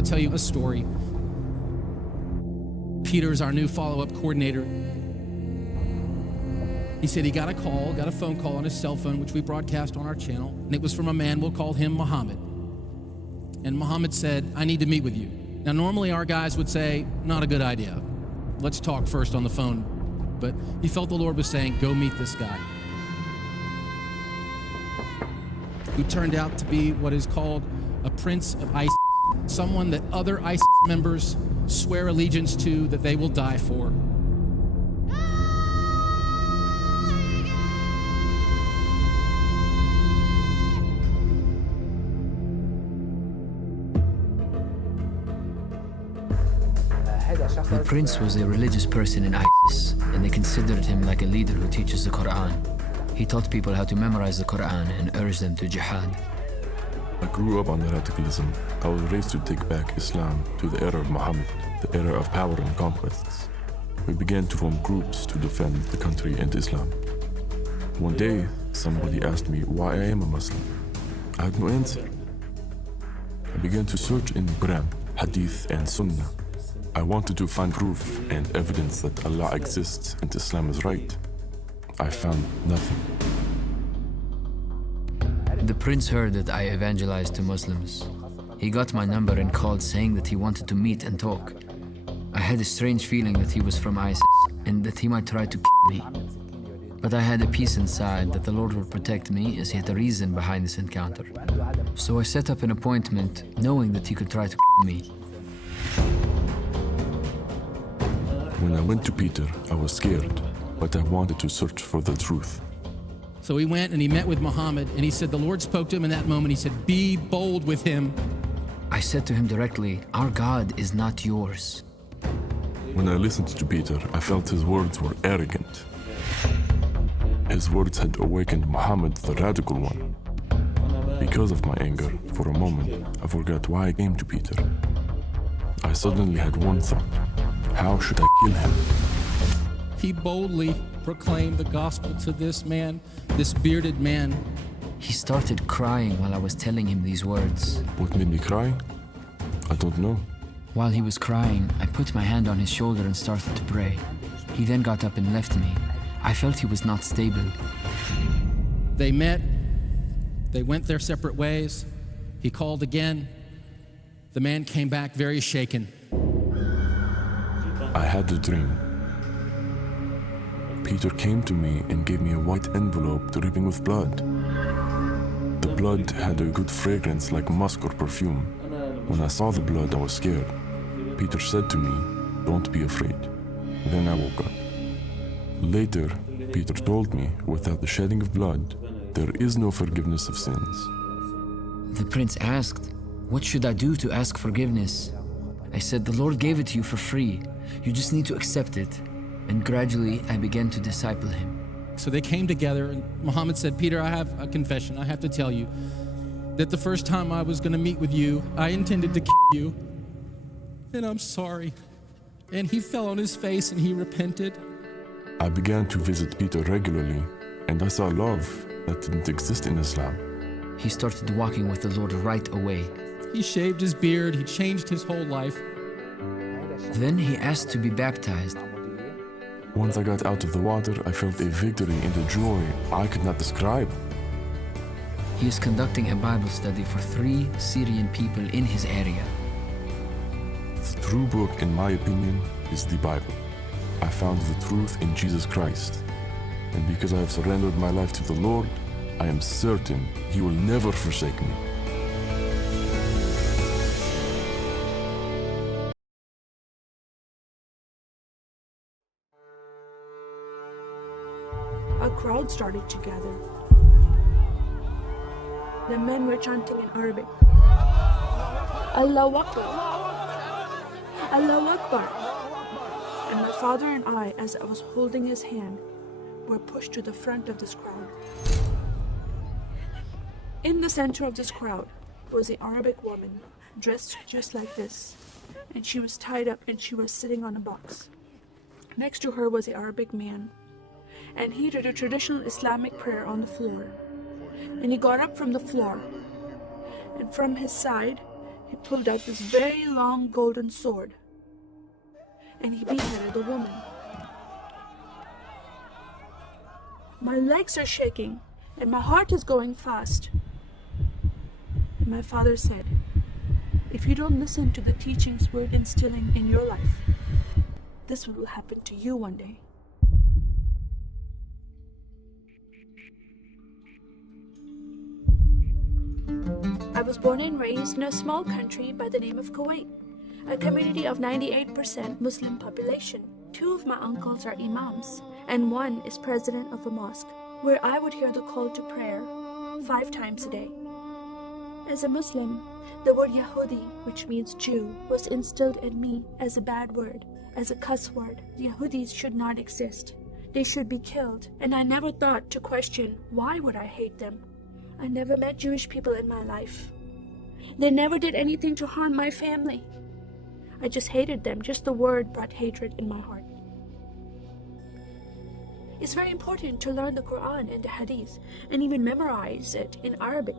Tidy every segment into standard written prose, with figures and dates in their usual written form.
want to tell you a story. Peter's our new follow-up coordinator. He said he got a phone call on his cell phone, which we broadcast on our channel, and it was from a man, we'll call him Muhammad. And Muhammad said, I need to meet with you. Now, normally our guys would say, not a good idea. Let's talk first on the phone. But he felt the Lord was saying, go meet this guy. Who turned out to be what is called a prince of ISIS, someone that other ISIS members swear allegiance to, that they will die for. The prince was a religious person in ISIS, and they considered him like a leader who teaches the Quran. He taught people how to memorize the Quran and urged them to jihad. I grew up under radicalism. I was raised to take back Islam to the era of Muhammad, the era of power and conquests. We began to form groups to defend the country and Islam. One day, somebody asked me why I am a Muslim. I had no answer. I began to search in Quran, Hadith, and Sunnah. I wanted to find proof and evidence that Allah exists and Islam is right. I found nothing. The prince heard that I evangelized to Muslims. He got my number and called saying that he wanted to meet and talk. I had a strange feeling that he was from ISIS and that he might try to kill me. But I had a peace inside that the Lord would protect me as he had a reason behind this encounter. So I set up an appointment knowing that he could try to kill me. When I went to Peter, I was scared, but I wanted to search for the truth. So he went and he met with Muhammad, and he said the Lord spoke to him in that moment. He said, be bold with him. I said to him directly, our God is not yours. When I listened to Peter, I felt his words were arrogant. His words had awakened Muhammad, the radical one. Because of my anger, for a moment, I forgot why I came to Peter. I suddenly had one thought. How should I kill him? He boldly proclaimed the gospel to this man, this bearded man. He started crying while I was telling him these words. What made me cry? I don't know. While he was crying, I put my hand on his shoulder and started to pray. He then got up and left me. I felt he was not stable. They met. They went their separate ways. He called again. The man came back very shaken. I had a dream. Peter came to me and gave me a white envelope dripping with blood. The blood had a good fragrance like musk or perfume. When I saw the blood, I was scared. Peter said to me, don't be afraid. Then I woke up. Later, Peter told me, without the shedding of blood, there is no forgiveness of sins. The prince asked, what should I do to ask forgiveness? I said, the Lord gave it to you for free. You just need to accept it. And gradually, I began to disciple him. So they came together, and Muhammad said, Peter, I have a confession. I have to tell you that the first time I was going to meet with you, I intended to kill you. And I'm sorry. And he fell on his face and he repented. I began to visit Peter regularly, and I saw love that didn't exist in Islam. He started walking with the Lord right away. He shaved his beard. He changed his whole life. Then he asked to be baptized. Once I got out of the water, I felt a victory and a joy I could not describe. He is conducting a Bible study for 3 Syrian people in his area. The true book, in my opinion, is the Bible. I found the truth in Jesus Christ. And because I have surrendered my life to the Lord, I am certain He will never forsake me. A crowd started to gather. The men were chanting in Arabic, Allahu Akbar, Allahu Akbar. And my father and I, as I was holding his hand, were pushed to the front of this crowd. In the center of this crowd was an Arabic woman, dressed just like this, and she was tied up and she was sitting on a box. Next to her was an Arabic man, and he did a traditional Islamic prayer on the floor. And he got up from the floor, and from his side, he pulled out this very long golden sword and he beheaded the woman. My legs are shaking and my heart is going fast. And my father said, if you don't listen to the teachings we're instilling in your life, this will happen to you one day. I was born and raised in a small country by the name of Kuwait, a community of 98% Muslim population. 2 of my uncles are imams, and 1 is president of a mosque, where I would hear the call to prayer 5 times a day. As a Muslim, the word Yahudi, which means Jew, was instilled in me as a bad word, as a cuss word. Yahudis should not exist. They should be killed, and I never thought to question why would I hate them. I never met Jewish people in my life. They never did anything to harm my family. I just hated them. Just the word brought hatred in my heart. It's very important to learn the Quran and the Hadith and even memorize it in Arabic.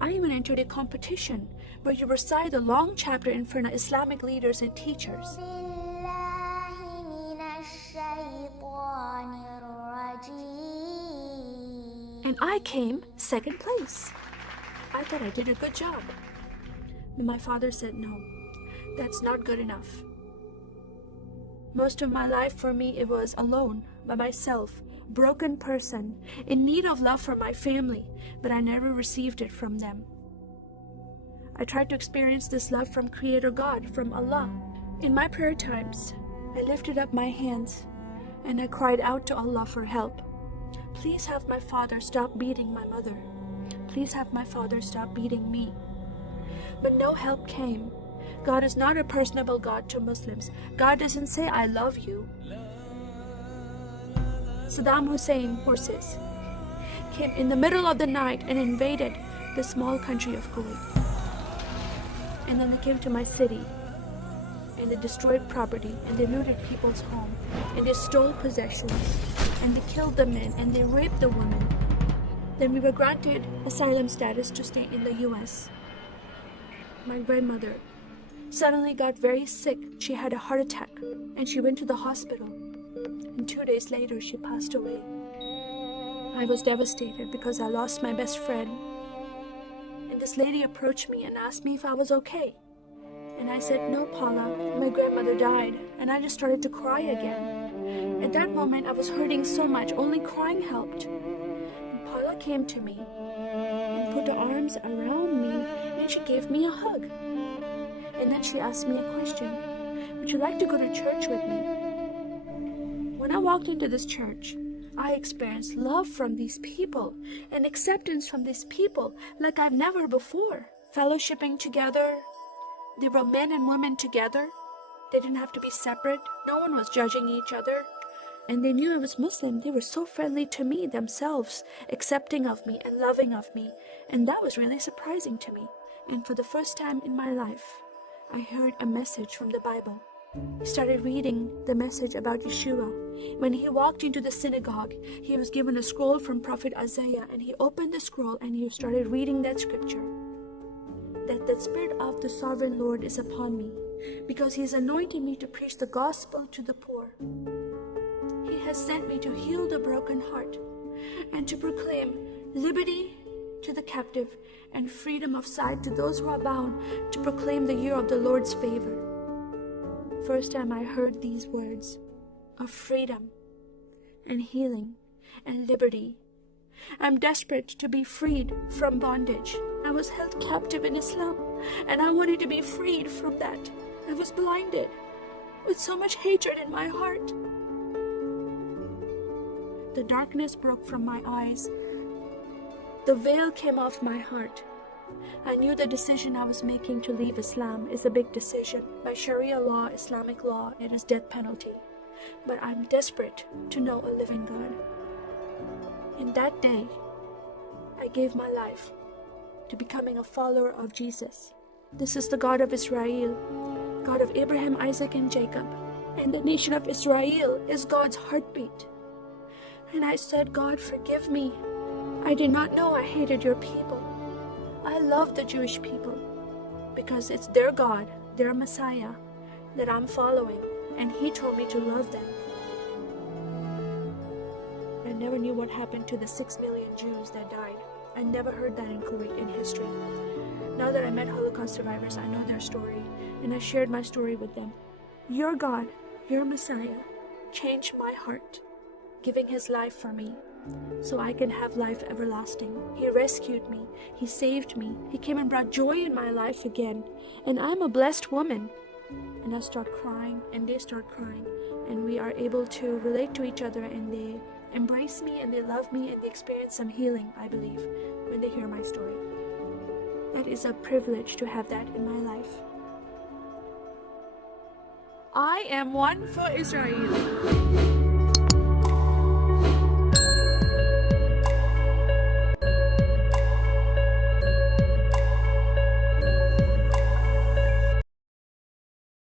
I even entered a competition where you recite a long chapter in front of Islamic leaders and teachers. And I came 2nd place. I thought I did a good job. But my father said, no, that's not good enough. Most of my life for me, it was alone, by myself, broken person, in need of love from my family, but I never received it from them. I tried to experience this love from Creator God, from Allah. In my prayer times, I lifted up my hands and I cried out to Allah for help. Please have my father stop beating my mother. Please have my father stop beating me. But no help came. God is not a personable God to Muslims. God doesn't say, I love you. Saddam Hussein forces came in the middle of the night and invaded the small country of Kuwait. And then they came to my city and they destroyed property and they looted people's home and they stole possessions and they killed the men and they raped the women. Then we were granted asylum status to stay in the US. My grandmother suddenly got very sick. She had a heart attack and she went to the hospital. And 2 days later, she passed away. I was devastated because I lost my best friend. And this lady approached me and asked me if I was okay. And I said, no, Paula, my grandmother died. And I just started to cry again. At that moment, I was hurting so much, only crying helped. And Paula came to me and put her arms around me and she gave me a hug. And then she asked me a question. Would you like to go to church with me? When I walked into this church, I experienced love from these people and acceptance from these people like I've never before. Fellowshipping together. They were men and women together. They didn't have to be separate. No one was judging each other. And they knew I was Muslim. They were so friendly to me themselves, accepting of me and loving of me. And that was really surprising to me. And for the first time in my life, I heard a message from the Bible. He started reading the message about Yeshua. When he walked into the synagogue, he was given a scroll from Prophet Isaiah, and he opened the scroll and he started reading that scripture. That the Spirit of the Sovereign Lord is upon me, because he has anointed me to preach the gospel to the poor. He has sent me to heal the broken heart and to proclaim liberty to the captive and freedom of sight to those who are bound, to proclaim the year of the Lord's favor. First time I heard these words of freedom and healing and liberty. I'm desperate to be freed from bondage. I was held captive in Islam and I wanted to be freed from that. I was blinded with so much hatred in my heart. The darkness broke from my eyes. The veil came off my heart. I knew the decision I was making to leave Islam is a big decision. By Sharia law, Islamic law, it is death penalty. But I'm desperate to know a living God. In that day, I gave my life to becoming a follower of Jesus. This is the God of Israel, God of Abraham, Isaac, and Jacob. And the nation of Israel is God's heartbeat. And I said, God, forgive me. I did not know I hated your people. I love the Jewish people. because it's their God, their Messiah that I'm following, and He told me to love them. I never knew what happened to the 6 million Jews that died. I never heard that in Kuwait in history. Now that I met Holocaust survivors, I know their story, and I shared my story with them. Your God, your Messiah, changed my heart, giving His life for me, so I can have life everlasting. He rescued me. He saved me. He came and brought joy in my life again. And I'm a blessed woman. And I start crying, and they start crying, and we are able to relate to each other, and they embrace me, and they love me, and they experience some healing, I believe, when they hear my story. That is a privilege to have that in my life. I am one for Israel.